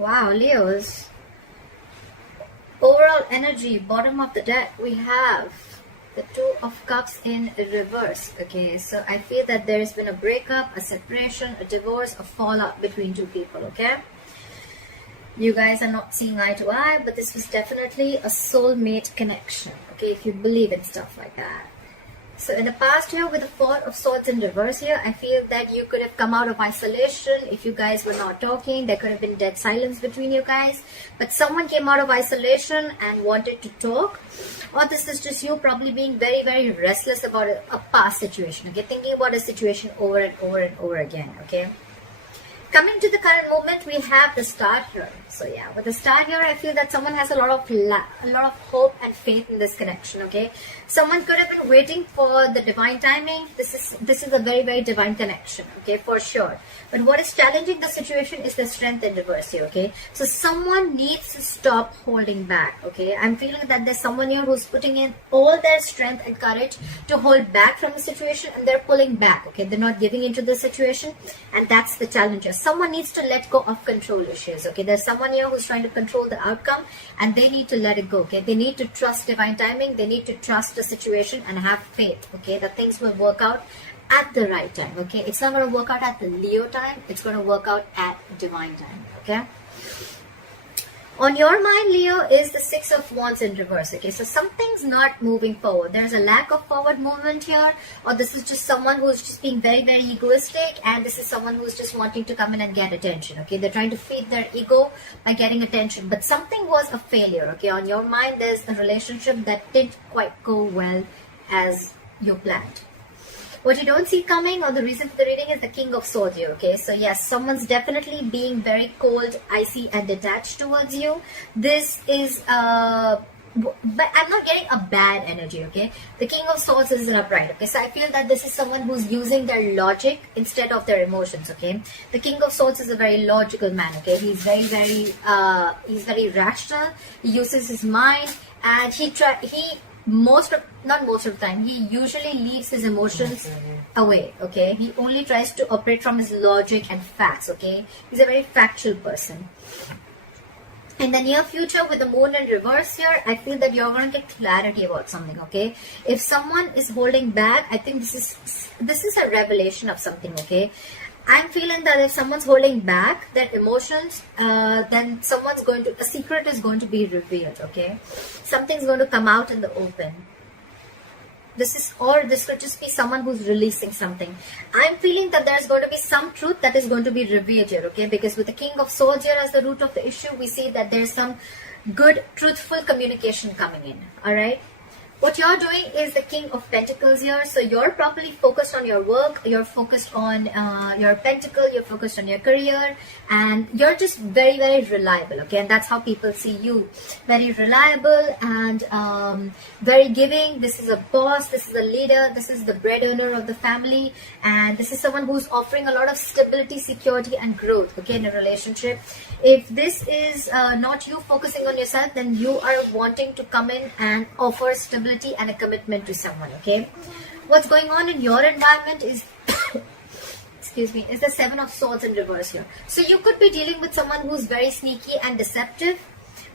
Wow, Leos. Overall energy, bottom of the deck, we have the Two of Cups in reverse. Okay, so I feel that there's been a breakup, a separation, a divorce, a fallout between two people. Okay, you guys are not seeing eye to eye, but this was definitely a soulmate connection. Okay, if you believe in stuff like that. So in the past here, with the Four of Swords in reverse here, I feel that you could have come out of isolation. If you guys were not talking, there could have been dead silence between you guys. But someone came out of isolation and wanted to talk. Or this is just you probably being very, very restless about a past situation. Okay, thinking about a situation over and over and over again. Okay. Coming to the current moment, we have the Star here. So yeah, with the Star here, I feel that someone has a lot of hope and faith in this connection. Okay, someone could have been waiting for the divine timing. This is a very, very divine connection. Okay, for sure. But what is challenging the situation is the Strength in reverse here. Okay, so someone needs to stop holding back. Okay, I'm feeling that there's someone here who's putting in all their strength and courage to hold back from the situation, and they're pulling back. Okay, they're not giving into the situation, and that's the challenge. Someone needs to let go of control issues. Okay, there's someone here who's trying to control the outcome, and they need to let it go. Okay, they need to trust divine timing. They need to trust the situation and have faith. Okay, that things will work out at the right time. Okay, it's not going to work out at the Leo time. It's going to work out at divine time. Okay. On your mind, Leo, is the Six of Wands in reverse. Okay, so something's not moving forward. There's a lack of forward movement here, or this is just someone who's just being very, very egoistic, and this is someone who's just wanting to come in and get attention. Okay, they're trying to feed their ego by getting attention, but something was a failure. Okay, on your mind, there's a relationship that didn't quite go well as you planned. What you don't see coming, or the reason for the reading, is the King of Swords here. Okay, so yes, someone's definitely being very cold, icy, and detached towards you. This is but I'm not getting a bad energy. Okay, the King of Swords is an upright. Okay, so I feel that this is someone who's using their logic instead of their emotions. Okay, the King of Swords is a very logical man. Okay, he's very rational. He uses his mind, and not most of the time, he usually leaves his emotions away. Okay, he only tries to operate from his logic and facts. Okay, he's a very factual person. In the near future, with the Moon in reverse here, I feel that you're going to get clarity about something. Okay, if someone is holding back, I think this is a revelation of something. Okay, I'm feeling that if someone's holding back their emotions, then a secret is going to be revealed. Okay, something's going to come out in the open. This could just be someone who's releasing something. I'm feeling that there's going to be some truth that is going to be revealed here. Okay, because with the King of Swords here as the root of the issue, we see that there's some good, truthful communication coming in. All right. What you're doing is the King of Pentacles here. So you're properly focused on your work. You're focused on your pentacle. You're focused on your career. And you're just very, very reliable. Okay. And that's how people see you. Very reliable and very giving. This is a boss. This is a leader. This is the breadwinner of the family. And this is someone who's offering a lot of stability, security, and growth. Okay. In a relationship. If this is not you focusing on yourself, then you are wanting to come in and offer stability and a commitment to someone. Okay, what's going on in your environment is excuse me, is the Seven of Swords in reverse here. So you could be dealing with someone who's very sneaky and deceptive,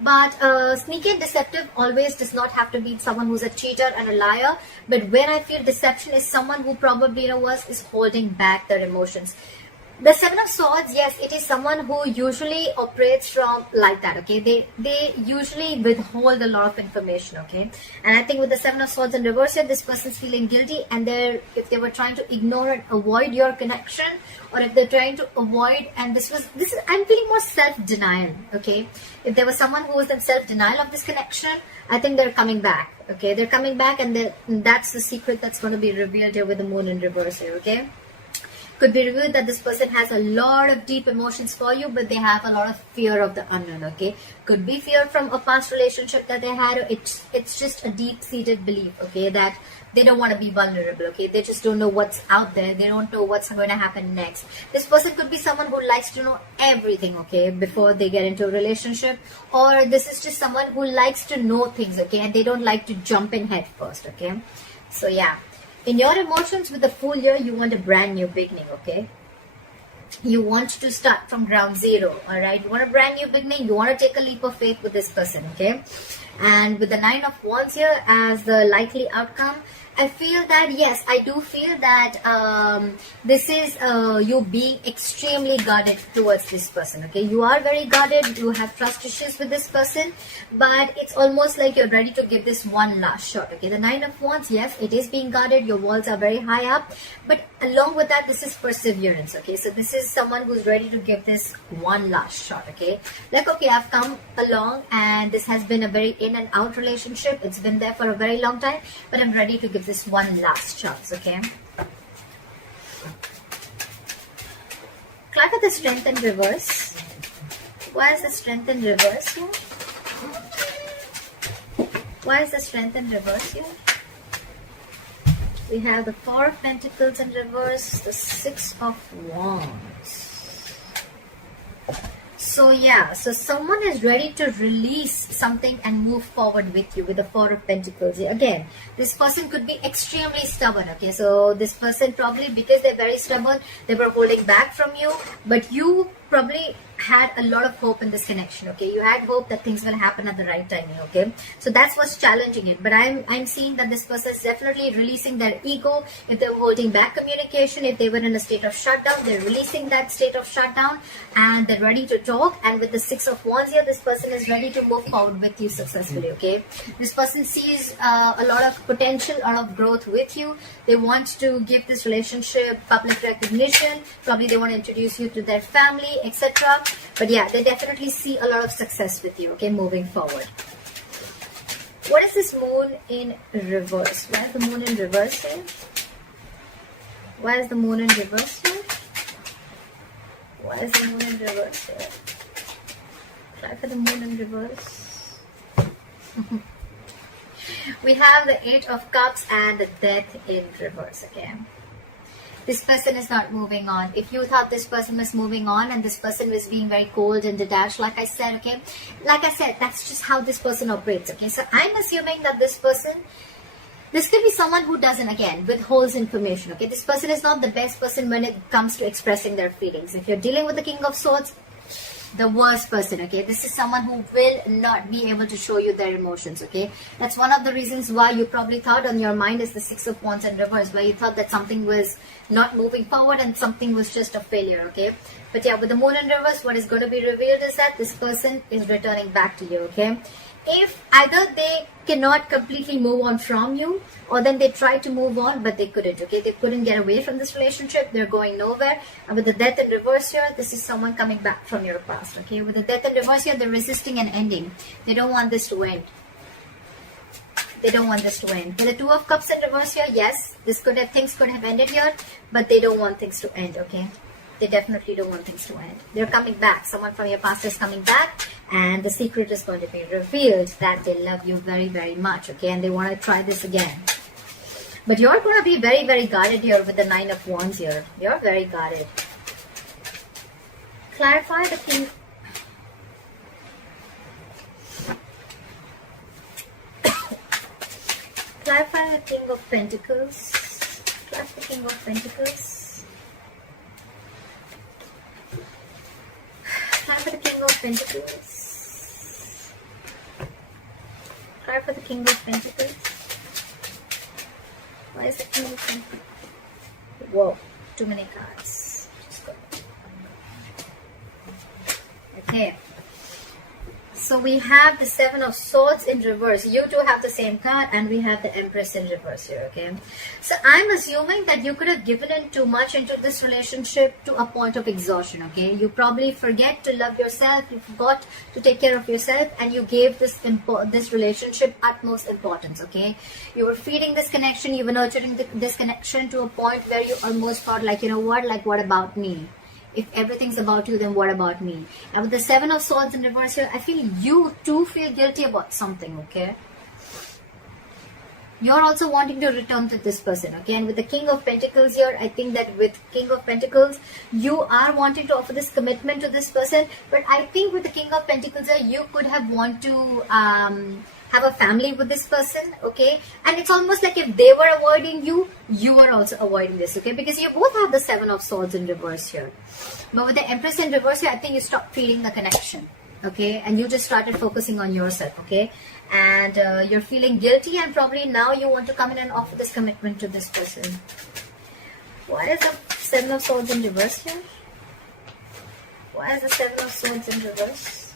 but sneaky and deceptive always does not have to be someone who's a cheater and a liar. But when I feel deception is someone who probably is holding back their emotions. The Seven of Swords, yes, it is someone who usually operates from like that. Okay, they usually withhold a lot of information. Okay, and I think with the Seven of Swords in reverse here, this person's feeling guilty, and if they were trying to ignore and avoid your connection, or if they're trying to avoid, and I'm feeling more self-denial. Okay, if there was someone who was in self-denial of this connection, I think they're coming back. Okay, they're coming back, and that's the secret that's going to be revealed here with the Moon in reverse here. Okay. Could be revealed that this person has a lot of deep emotions for you, but they have a lot of fear of the unknown. Okay, could be fear from a past relationship that they had. It's just a deep-seated belief. Okay, that they don't want to be vulnerable. Okay, they just don't know what's out there. They don't know what's going to happen next. This person could be someone who likes to know everything. Okay, before they get into a relationship, or this is just someone who likes to know things. Okay, and they don't like to jump in head first. Okay, so yeah. In your emotions with the Fool here, you want a brand new beginning, okay? You want to start from ground zero, all right? You want a brand new beginning. You want to take a leap of faith with this person, okay? And with the 9 of Wands here as the likely outcome, I feel that, yes, I do feel that this is you being extremely guarded towards this person, okay? You are very guarded, you have trust issues with this person, but it's almost like you're ready to give this one last shot, okay? The 9 of Wands, yes, it is being guarded, your walls are very high up, but along with that, this is perseverance, okay? So this is someone who's ready to give this one last shot, okay? Like, okay, I've come along and this has been a very in and out relationship. It's been there for a very long time, but I'm ready to give this one last chance, okay? Clarify the strength in reverse. Why is the strength in reverse here? Why is the strength in reverse here? We have the 4 of Pentacles in reverse, the 6 of Wands. So yeah, so someone is ready to release something and move forward with you with the 4 of Pentacles. Again, this person could be extremely stubborn, okay? So this person probably, because they're very stubborn, they were holding back from you, but you probably had a lot of hope in this connection, okay? You had hope that things will happen at the right timing, okay? So that's what's challenging it. But I'm seeing that this person is definitely releasing their ego. If they were holding back communication, if they were in a state of shutdown, they're releasing that state of shutdown and they're ready to talk. And with the 6 of Wands here, this person is ready to move forward with you successfully, okay? This person sees a lot of potential, a lot of growth with you. They want to give this relationship public recognition. Probably they want to introduce you to their family, etc. But yeah, they definitely see a lot of success with you, okay, moving forward. What is this moon in reverse? Why is the moon in reverse here? Why is the moon in reverse here? Why is the moon in reverse here? Try for the moon in reverse. We have the 8 of Cups and the Death in reverse again. This person is not moving on. If you thought this person was moving on and this person was being very cold and detached, like I said, okay? Like I said, that's just how this person operates, okay? So I'm assuming that this person, this could be someone who doesn't, again, withholds information, okay? This person is not the best person when it comes to expressing their feelings. If you're dealing with the King of Swords, the worst person, okay? This is someone who will not be able to show you their emotions, okay? That's one of the reasons why you probably thought on your mind is the 6 of Wands in reverse, where you thought that something was not moving forward and something was just a failure, okay? But yeah, with the moon in reverse, what is going to be revealed is that this person is returning back to you, okay? If either they cannot completely move on from you, or then they tried to move on but they couldn't, okay? They couldn't get away from this relationship, they're going nowhere. And with the Death in reverse here, this is someone coming back from your past, okay? With the Death in reverse here, they're resisting an ending. They don't want this to end. They don't want this to end. With the 2 of Cups in reverse here, yes, things could have ended here, but they don't want things to end, okay? They definitely don't want things to end. They're coming back. Someone from your past is coming back, and the secret is going to be revealed that they love you very, very much, okay? And they want to try this again. But you're going to be very, very guarded here with the 9 of Wands here. You're very guarded. Clarify the King. Clarify the King of Pentacles. Clarify the King of Pentacles. Clarify the King of Pentacles. Clarify the King of Pentacles. Why is the King of Pentacles? Whoa, too many cards. Just go. Okay. So we have the 7 of Swords in reverse. You two have the same card, and we have the Empress in reverse here, okay? So I'm assuming that you could have given in too much into this relationship to a point of exhaustion, okay? You probably forget to love yourself, you forgot to take care of yourself, and you gave this relationship utmost importance, okay? You were feeding this connection, you were nurturing this connection to a point where you almost thought like, you know what, like what about me? If everything's about you, then what about me? And with the 7 of Swords in reverse here, I feel you too feel guilty about something, okay? You're also wanting to return to this person, okay? And with the King of Pentacles here, I think that with King of Pentacles, you are wanting to offer this commitment to this person. But I think with the King of Pentacles here, you could have want to have a family with this person, okay? And it's almost like if they were avoiding you, you were also avoiding this, okay? Because you both have the Seven of Swords in reverse here. But with the Empress in reverse here, I think you stopped feeling the connection, okay? And you just started focusing on yourself, okay? And you're feeling guilty, and probably now you want to come in and offer this commitment to this person. Why is the Seven of Swords in reverse here? Why is the Seven of Swords in reverse?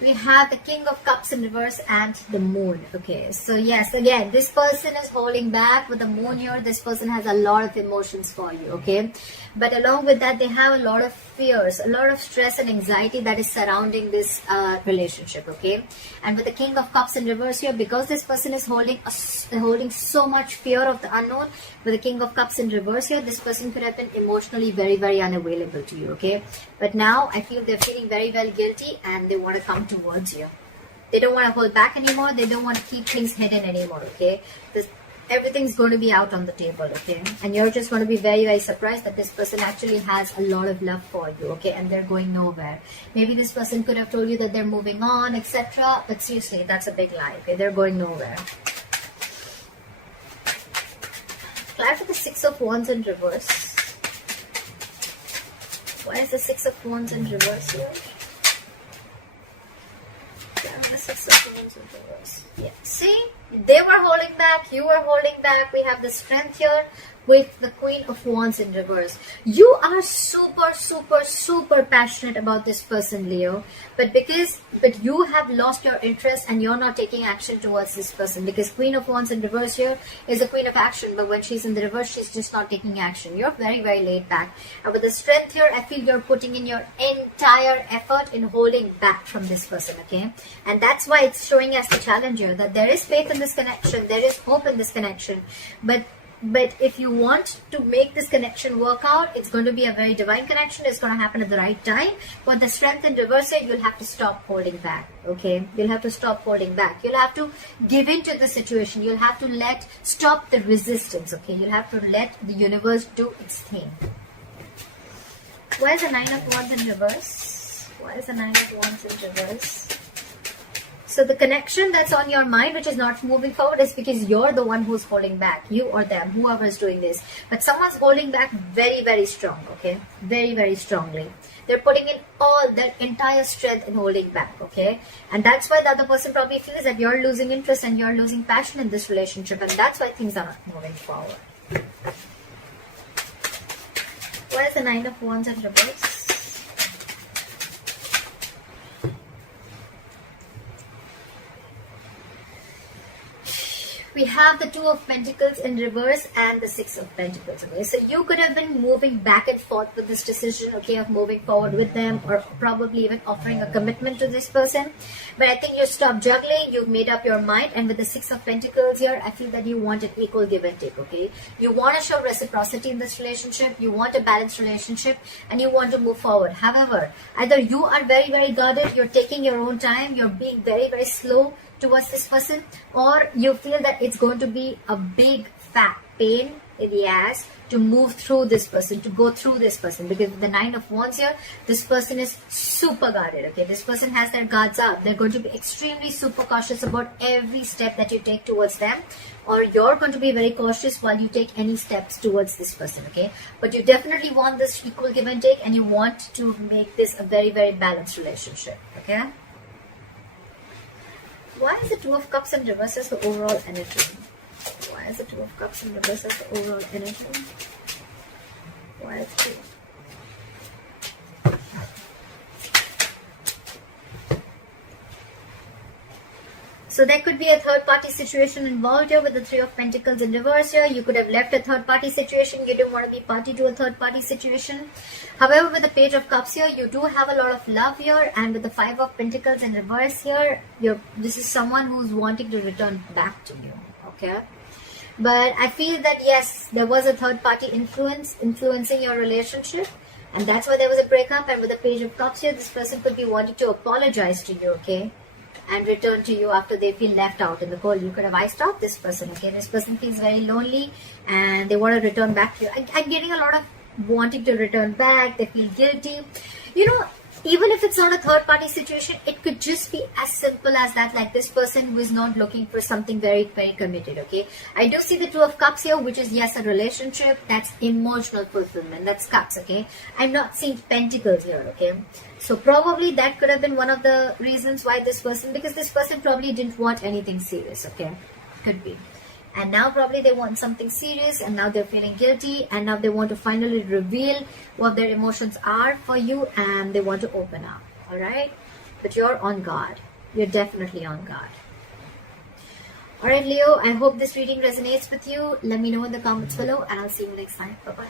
We have the King of Cups in reverse and the Moon. Okay, so yes, again, this person is holding back with the Moon here. This person has a lot of emotions for you, okay? But along with that, they have a lot of fears, a lot of stress and anxiety that is surrounding this relationship, okay? And with the King of Cups in reverse here, because this person is holding so much fear of the unknown, with the King of Cups in reverse here, this person could have been emotionally very, very unavailable to you, okay? But now I feel they're feeling very, very guilty and they want to come towards you. They don't want to hold back anymore. They don't want to keep things hidden anymore, okay? Everything's going to be out on the table, okay? And you're just going to be very, very surprised that this person actually has a lot of love for you, okay? And they're going nowhere. Maybe this person could have told you that they're moving on, etc. But seriously, that's a big lie, okay? They're going nowhere. Clarify the Six of Wands in reverse. Why is the Six of Wands in reverse here? The Six of Wands in reverse. Yeah. See? They were holding back. You were holding back. We have the Strength here with the Queen of Wands in reverse. You are super, super, super passionate about this person, Leo. But you have lost your interest and you're not taking action towards this person. Because Queen of Wands in reverse here is a Queen of Action. But when she's in the reverse, she's just not taking action. You're very, very laid back. And with the Strength here, I feel you're putting in your entire effort in holding back from this person, okay? And that's why it's showing us the challenge here, that there is faith in this connection. There is hope in this connection. But if you want to make this connection work out, it's going to be a very divine connection. It's going to happen at the right time. But the Strength in reverse, you'll have to stop holding back, okay? You'll have to stop holding back. You'll have to give in to the situation. You'll have to stop the resistance, okay? You'll have to let the universe do its thing. Why is the Nine of Wands in reverse? Why is the Nine of Wands in reverse? So the connection that's on your mind, which is not moving forward, is because you're the one who's holding back. You or them, whoever is doing this. But someone's holding back very, very strong, okay? Very, very strongly. They're putting in all their entire strength in holding back, okay? And that's why the other person probably feels that you're losing interest and you're losing passion in this relationship. And that's why things are not moving forward. Why is the Nine of Wands in reverse? We have the Two of Pentacles in reverse and the Six of Pentacles, okay? So you could have been moving back and forth with this decision, okay, of moving forward with them, or probably even offering a commitment to this person. But I think you stopped juggling, you've made up your mind, and with the Six of Pentacles here, I feel that you want an equal give and take, okay? You want to show reciprocity in this relationship, you want a balanced relationship, and you want to move forward. However, either you are very, very guarded, you're taking your own time, you're being very, very slow towards this person, or you feel that it's going to be a big fat pain in the ass to move through this person, to go through this person. Because with the Nine of Wands here, this person is super guarded, okay? This person has their guards up. They're going to be extremely super cautious about every step that you take towards them, or you're going to be very cautious while you take any steps towards this person, okay? But you definitely want this equal give and take, and you want to make this a very, very balanced relationship, okay? Why is the Two of Cups in reverse as the overall energy? Why is the Two of Cups in reverse as the overall energy? Why is it? So there could be a third party situation involved here with the Three of Pentacles in reverse here. You could have left a third party situation. You didn't want to be party to a third party situation. However, with the Page of Cups here, you do have a lot of love here. And with the Five of Pentacles in reverse here, this is someone who's wanting to return back to you. Okay? But I feel that yes, there was a third party influencing your relationship. And that's why there was a breakup. And with the Page of Cups here, this person could be wanting to apologize to you, okay? And return to you after they feel left out in the cold. You could have iced out this person, okay? This person feels very lonely and they want to return back to you. I'm getting a lot of wanting to return back. They feel guilty. You know, Even if it's not a third party situation, it could just be as simple as that, like this person who is not looking for something very, very committed, okay? I do see the Two of Cups here, which is, yes, a relationship. That's emotional fulfillment. That's Cups, okay? I'm not seeing Pentacles here, okay? So probably that could have been one of the reasons why this person, because this person probably didn't want anything serious, okay? Could be. And now probably they want something serious, and now they're feeling guilty, and now they want to finally reveal what their emotions are for you, and they want to open up. All right, but you're on guard. You're definitely on guard. All right, Leo, I hope this reading resonates with you. Let me know in the comments below, and I'll see you next time. Bye bye.